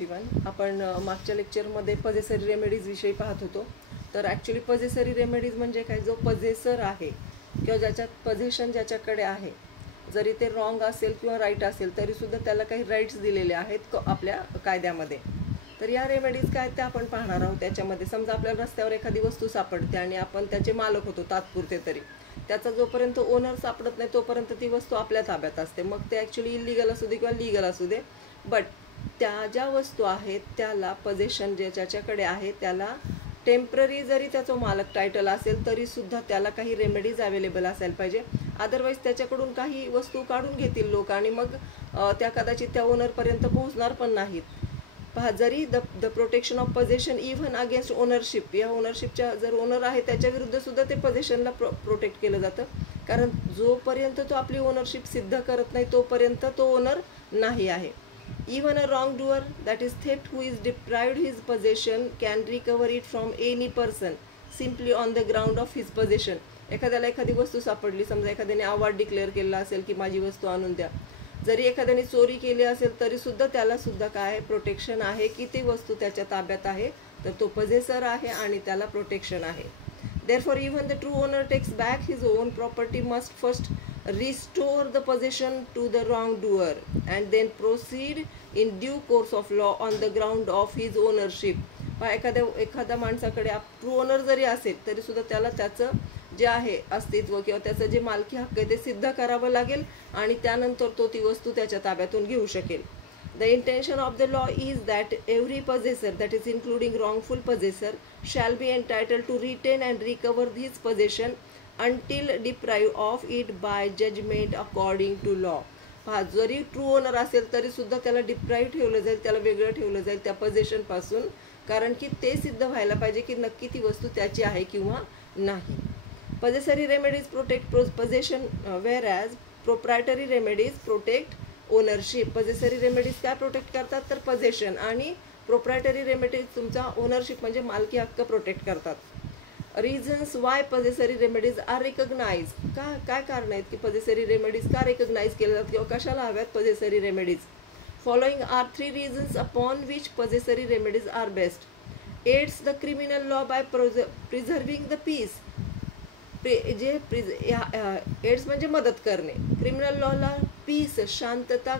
Everyone. आपण मागच्या लेक्चरमध्ये पजेसरी रेमेडीज विषयी पाहत होतो. तर ॲक्च्युली पजेसरी रेमेडीज म्हणजे काय, जो पजेसर आहे किंवा ज्याच्यात पजेशन ज्याच्याकडे आहे, जरी ते रॉंग असेल किंवा राईट असेल तरीसुद्धा त्याला काही राईट्स दिलेले आहेत आपल्या कायद्यामध्ये. तर या रेमेडीज काय त्या आपण पाहणार आहोत. त्याच्यामध्ये समजा आपल्याला रस्त्यावर एखादी वस्तू सापडते आणि आपण त्याचे मालक होतो तात्पुरते, तरी त्याचा जोपर्यंत ओनर सापडत नाही तोपर्यंत ती वस्तू आपल्या ताब्यात असते. मग ते ॲक्च्युली इलिगल असू दे किंवा लीगल असू दे, बट त्या ज्या वस्तू आहेत त्याला पजेशन ज्याच्याकडे आहे त्याला टेम्पररी जरी त्याचं मालक टायटल असेल तरीसुद्धा त्याला काही रेमेडीज अवेलेबल असायला पाहिजे. अदरवाईज त्याच्याकडून काही वस्तू काढून घेतील लोक आणि मग त्या कदाचित त्या ओनरपर्यंत पोहोचणार पण नाहीत. पहा, जरी the protection of possession even against ownership, या ओनरशिपच्या जर ओनर आहे त्याच्या विरुद्ध सुद्धा ते पजेशनला प्रोटेक्ट केलं जातं. कारण जोपर्यंत तो आपली ओनरशिप सिद्ध करत नाही तोपर्यंत तो ओनर नाही आहे. Even a wrongdoer, that is theft, who is deprived his possession can recover it from any person simply on the ground of his possession. एखाद्याला एखादी वस्तू सापडली, समजा एखाद्याने अवॉर्ड डिक्लेअर केला असेल की माझी वस्तू आणून द्या, जरी एखाद्याने चोरी केली असेल तरी सुद्धा त्याला सुद्धा काय प्रोटेक्शन आहे की ती वस्तू त्याच्या ताब्यात आहे, तर तो पजेसर आहे आणि त्याला प्रोटेक्शन आहे. Therefore, even the true owner takes back his own property must first restore the possession to the wrongdoer and then proceed in due course of law on the ground of his ownership. एखाद्या माणसाकडे true owner जरी असेल तरी सुद्धा त्याला त्याचं जे आहे अस्तित्व किंवा त्याचं जे मालकी हक्क आहे ते सिद्ध करावं लागेल आणि त्यानंतर तो ती वस्तू त्याच्या ताब्यातून घेऊ शकेल. The intention of the law is that every possessor, that is including wrongful possessor, shall be entitled to retain and recover his possession until deprived of it by judgment according to law. पहा, जरी true owner असेल तरी सुद्धा त्याला डिप्राईव्ह ठेवलं जाईल, त्याला वेगळं ठेवलं जाईल त्या पोझिशन पासून, कारण की ते सिद्ध व्हायला पाहिजे की नक्की ती वस्तू त्याची आहे किंवा नाही. Possessory remedies protect possession whereas proprietary remedies protect ownership. Possessory remedies काय प्रोटेक्ट करतात तर पजेशन, आणि प्रोप्रायटरी रेमेडीज तुमचा ओनरशिप म्हणजे मालकी हक्क प्रोटेक्ट करतात. Reasons why possessory remedies are recognise. काय कारण आहेत की पजेसरी रेमेडीज का रिकग्नाइज केल्या जातात किंवा कशाला हव्यात possessory remedies. Following are 3 reasons upon which possessory remedies are based. Aids the criminal law by preserving the peace. Aids म्हणजे मदत करणे. क्रिमिनल लॉला पीस शांतता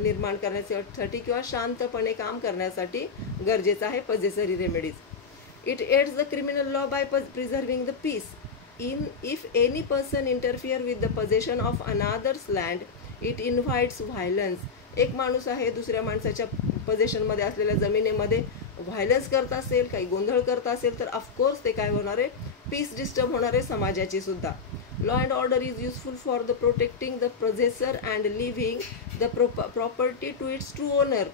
निर्माण करण्यासाठी किंवा शांतपणे काम करण्यासाठी गरजेचं आहे पजेसरी remedies. It aids the criminal law by preserving the peace. If any person interfere with the possession of another's land, it invites violence. एक माणूस आहे दुसऱ्या माणसाच्या पोझिशनमध्ये असलेल्या जमिनीमध्ये व्हायलन्स करत असेल, काही गोंधळ करत असेल तर ऑफकोर्स ते काय होणार आहे, पीस डिस्टर्ब होणार आहे समाजाची सुद्धा. Law and order is useful for the protecting the possessor and leaving the property to its true owner.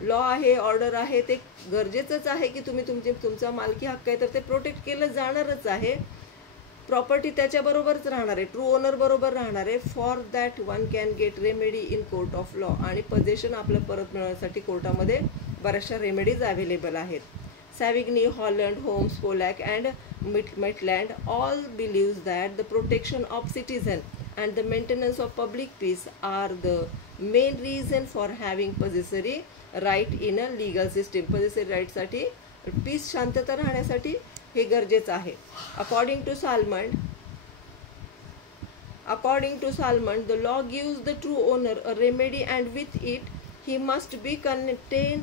Law आहे, ऑर्डर आहे, ते गरजेचंच आहे की तुम्ही तुमचा मालकी हक्क आहे तर ते प्रोटेक्ट केलं जाणारच आहे. प्रॉपर्टी त्याच्याबरोबरच राहणार आहे, ट्रू ओनर बरोबर राहणार आहे. For that one can get remedy in court of law. आणि पोझेशन आपलं परत मिळवण्यासाठी कोर्टामध्ये बऱ्याचशा रेमेडीज अवेलेबल आहेत. Savigny, Holland, Holmes, Pollock and Maitland all believes that the protection of citizen and the maintenance of public peace are the main reason for having possessory right in a legal system. Possessory राईटसाठी peace शांतता राहण्यासाठी हे गरजेचं आहे. According to Salmond the law gives the true owner a remedy and with it he must be content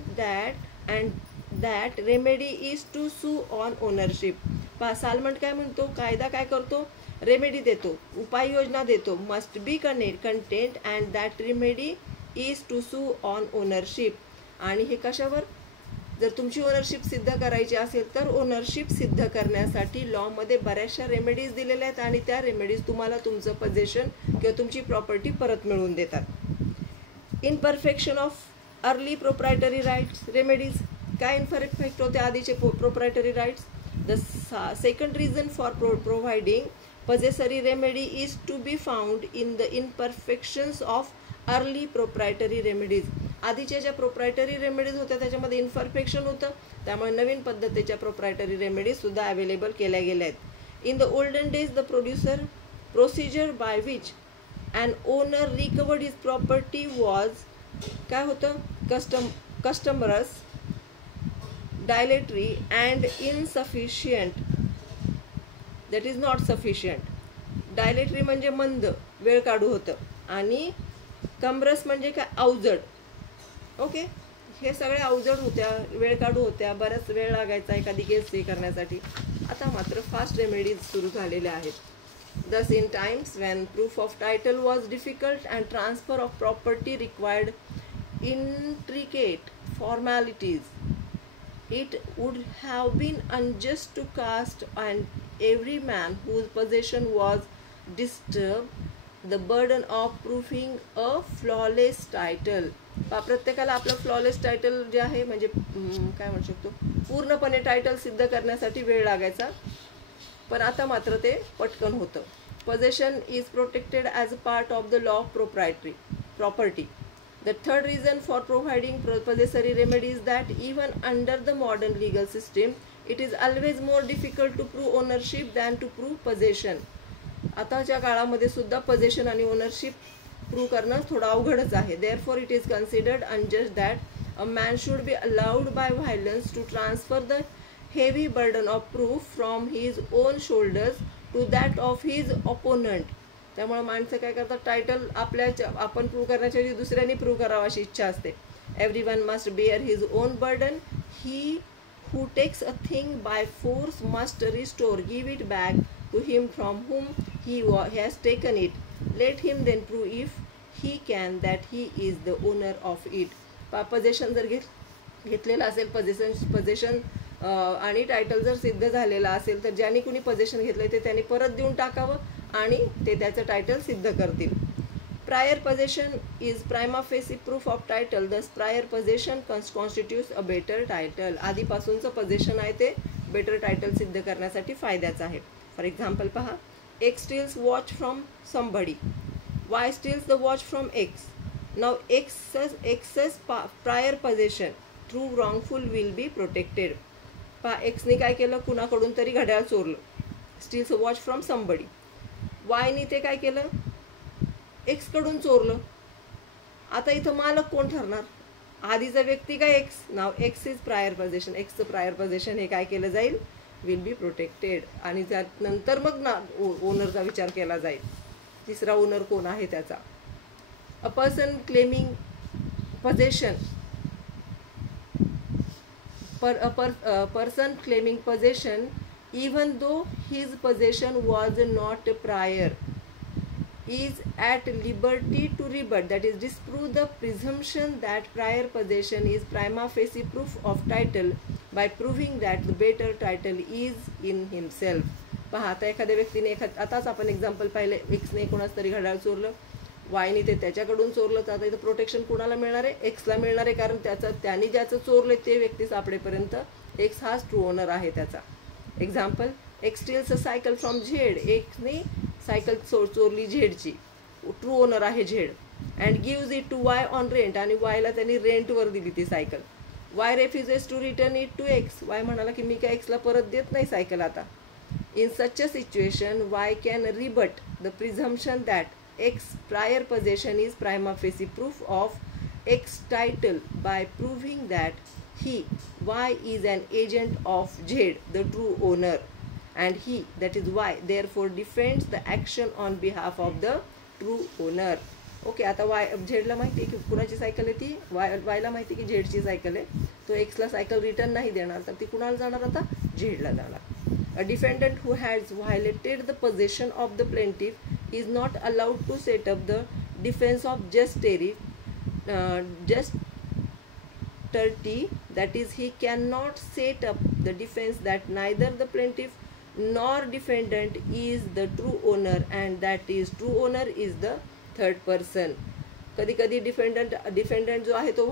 that remedy is to sue on ownership. Salmond काय म्हणतो, कायदा काय करतो, रेमेडी देतो, उपाययोजना देतो. Must be content and that remedy is to sue on ownership. आणि हे कशावर, जर तुमची ओनरशिप सिद्ध करायची असेल तर ओनरशिप सिद्ध करण्यासाठी लॉमध्ये बऱ्याचशा रेमेडीज दिलेल्या आहेत आणि त्या रेमेडीज तुम्हाला तुमचं पोझेशन किंवा तुमची प्रॉपर्टी परत मिळवून देतात. Imperfection of early proprietary rights remedies. काय इनपरफेक्ट होते आधीचे proprietary rights. The second reason for providing possessory remedy is to be found in the imperfections of early proprietary remedies. आधीच्या ज्या प्रोप्रायटरी रेमेडीज होत्या त्याच्यामध्ये इन्परफेक्शन होतं, त्यामुळे नवीन पद्धतीच्या प्रोप्रायटरी रेमेडीज सुद्धा अवेलेबल केल्या गेल्या आहेत. In the olden days the procedure by which an owner recovered his property was काय होतं, customers dilatory and insufficient, that is not sufficient. Dilatory म्हणजे मंद, वेळ काढू होतं, आणि कमरस म्हणजे काय, अवजड. ओके, हे सगळे अवजड होत्या, वेळ काढू होत्या, बराच वेळ लागायचा एखादी केस हे करण्यासाठी. आता मात्र फास्ट रेमेडीज सुरू झालेल्या आहेत. Thus, in times when proof of title was difficult and transfer of property required intricate formalities, it would have been unjust to cast on every man whose possession was disturbed the burden of proving a flawless title. प्रत्येकाला आपलं flawless title जे आहे म्हणजे काय म्हणू शकतो, पूर्णपणे title सिद्ध करण्यासाठी वेळ लागायचा, पण आता मात्र ते पटकन होतं. Possession is protected as a part of the law of property. The third reason for providing possessory remedy is that even under the modern legal system, it is always more difficult to prove ownership than to prove possession. आताच्या काळामध्ये सुद्धा possession आणि ownership prove करणं थोडं अवघडच आहे. Therefore, it is considered unjust that a man should be allowed by violence to transfer the heavy burden of proof from his own shoulders to that of his opponent. त्यामुळे माणसं काय करतात, title आपण prove करण्याच्या ऐवजी दुसऱ्यांनी prove करावं अशी इच्छा असते. Everyone must bear his own burden. He who takes a thing by force must restore, give it back to him from whom he has taken it. Let him then prove if he can that he is the owner of it. पोझेशन जर घेतलेलं असेल, पोझेशन आणि title जर सिद्ध झालेला असेल, तर ज्यांनी कुणी पोझेशन घेतलंय ते त्यांनी परत देऊन टाकावं आणि ते त्याचं टायटल सिद्ध करतील. Prior possession is prima facie proof of title. Thus prior possession constitutes a better title. आधीपासूनचं पोझेशन आहे ते बेटर टायटल सिद्ध करण्यासाठी फायद्याचं आहे. फॉर एक्झाम्पल पहा, X steals watch from somebody. Y steals the watch from X. Now X's prior possession through wrongful will be protected. X ने काय केलं, कुणाकडून तरी घड्याळ चोरलं, steals a watch from somebody. Y ने ते काय केलं, X कडून चोरलं. आता इथं मालक कोण ठरणार, आधीचा व्यक्ती का X. नाव X इज प्रायर पोझेशन. Xचं प्रायर पोझेशन हे काय केलं जाईल, विल बी प्रोटेक्टेड, आणि त्यानंतर मग ना ओनरचा विचार केला जाईल, तिसरा ओनर कोण आहे त्याचा. A person claiming possession person claiming possession even though his possession was not prior is at liberty to rebut, that is disprove the presumption that prior possession is prima facie proof of title by proving that the better title is in himself. पहा, आता एखाद्या व्यक्तीने आताच आपण example पाहिले, एक्सने कोणाच तरी घड्याळ चोरलं, वायने ते त्याच्याकडून चोरलं, तर आता इथं प्रोटेक्शन कोणाला मिळणार आहे, एक्सला मिळणार आहे, कारण त्यांनी ज्याचं चोरले ते व्यक्ती सापडेपर्यंत एक्स हाच ट्रू ओनर आहे त्याचा. Example, X steals a cycle from Z. एक्सने सायकल चोरली झेडची, ट्रू ओनर आहे Z, and gives it to Y on rent, आणि वायला त्यांनी रेंटवर दिली ती cycle. Y refuses to return it to X. Y म्हणाला की मी काय एक्सला परत देत नाही सायकल आता. In such a situation Y can rebut the presumption that X prior possession is prima facie proof of X title by proving that he Y is an agent of Z, the true owner, and he, that is Y, therefore defends the action on behalf of the true owner. Okay, आता झेडला माहिती आहे की कुणाची cycle आहे ती, वायला माहिती आहे की झेडची सायकल आहे, तो एक्सला सायकल रिटर्न नाही देणार, तर ती कुणाला जाणार, आता झेडला जाणार. A defendant who has violated the possession of the plaintiff is not allowed to set up the defence of jus tertii, that is he cannot set up the defense that neither the plaintiff nor defendant is the true owner and that is true owner is the third person. कधी कधी डिफेंडंट जो आहे तो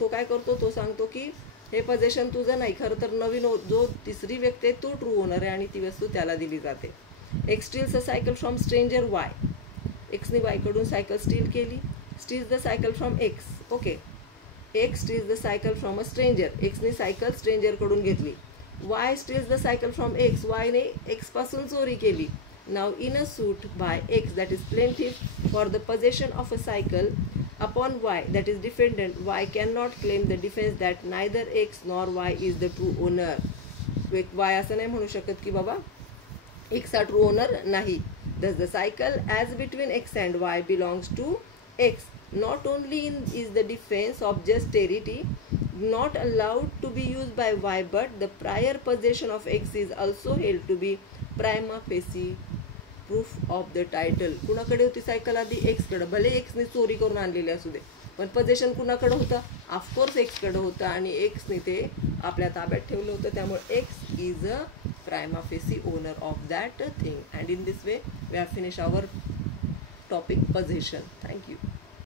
तो काय करतो, तो सांगतो की हे पोझेशन तुझं नाही, खरं तर नवीन जो तिसरी व्यक्ती आहे तो ट्रू ओनर आहे आणि ती वस्तू त्याला दिली जाते. X steals a cycle from stranger Y. एक्सने वायकडून सायकल स्टील केली, steals the cycle from X. Okay, X steals the cycle from a stranger. एक्सने सायकल स्ट्रेंजरकडून घेतली. Y steals the cycle from X. वायने एक्सपासून चोरी केली. Now in a suit by X, that is plaintiff, for the possession of a cycle upon y, that is defendant, y cannot claim the defense that neither x nor y is the true owner. y असं नाही म्हणू शकत की बाबा x हा true owner नाही. Thus the cycle as between x and y belongs to x. Not only is the defense of justerity not allowed to be used by y, but the prior possession of x is also held to be prima facie proof of the title. कुणाकडे होती cycle आधी? x कडे. भले x ने चोरी करून आणलेली असू दे, पण पोझिशन कुणाकडे होतं? ऑफकोर्स x कडे होतं आणि x ने ते आपल्या ताब्यात ठेवलं होतं. त्यामुळे x is a prima facie owner of that thing. And in this way we have finished our topic possession. Thank you.